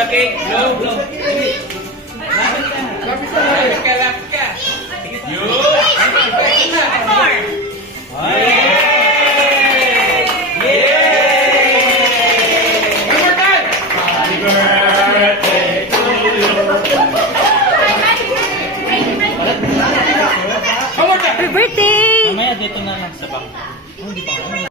the cake. Blow, blow. Lapit ka. Lapit ka, lapit ka. Yun. One more. Yay! Yay! One more time. Happy birthday to you. One more time. Happy birthday! Mamaya dito na lang sa bangko. Oh, hindi pa